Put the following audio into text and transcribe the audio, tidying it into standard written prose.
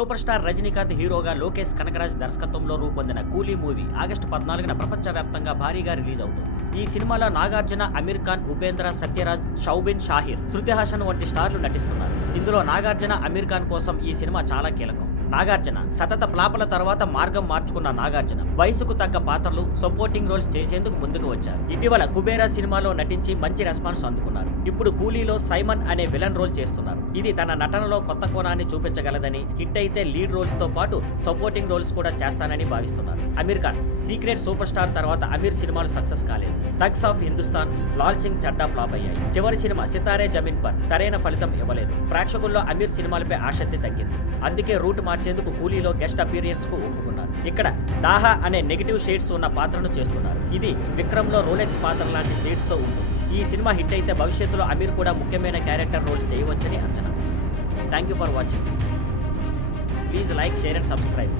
Super star Rajinikanth హీరోగా లోకేష్ కనకరాజ్ దర్శకత్వంలో రూపొందిన కూలీ మూవీ ఆగస్టు 14న ప్రపంచవ్యాప్తంగా భారీగా రిలీజ్ అవుతుంది. ఈ సినిమాలో నాగార్జున, అమీర్ ఖాన్, ఉపేంద్ర, సత్యరాజ్, షౌబిన్ షాహిర్, శృతి హాసన్ వంటి స్టార్లు నటిస్తున్నారు. ఇందులో నాగార్జున, అమీర్ ఖాన్ కోసం ఈ సినిమా చాలా కీలకం. నాగార్జున సతత ప్లాపల తర్వాత మార్గం మార్చుకున్న నాగార్జున వయసుకు తగ్గ పాత్రలు, సపోర్టింగ్ రోల్స్ చేసేందుకు ముందుకు వచ్చారు. ఇటీవల కుబేరా సినిమాలో నటించి మంచి రెస్పాన్స్ అందుకున్నారు. ఇప్పుడు కూలీలో సైమన్ అనే విలన్ రోల్ చేస్తున్నారు. ఇది తన నటనలో కొత్త కోణాన్ని చూపించగలదని, హిట్ అయితే లీడ్ రోల్స్ తో పాటు సపోర్టింగ్ రోల్స్ కూడా చేస్తానని భావిస్తున్నారు. Aamir Khan secret superstar తర్వాత అమీర్ సినిమాలు సక్సెస్ కాలేదు. Thugs of Hindustan, Laal Singh Chaddha flop అయ్యాయి. చివరి సినిమా సితారే జమీన్ పర్ సరైన ఫలితం ఇవ్వలేదు. ప్రేక్షకుల్లో అమీర్ సినిమాలపై ఆసక్తి తగ్గింది. అందుకే రూట్ మార్చేందుకు కూలీలో గెస్ట్ అపీరియన్స్ కు ఒప్పుకున్నారు. ఇక్కడ దాహా అనే నెగిటివ్ షేడ్స్ ఉన్న పాత్రను చేస్తున్నారు. ఇది విక్రమ్ లో రోలెక్స్ పాత్ర లాంటి షేడ్స్ తో ఉంటుంది. ఈ సినిమా హిట్ అయితే భవిష్యత్తులో అమీర్ కూడా ముఖ్యమైన క్యారెక్టర్ రోల్స్ చేయవచ్చని అంచనా. Thank you for watching. Please like, share and subscribe.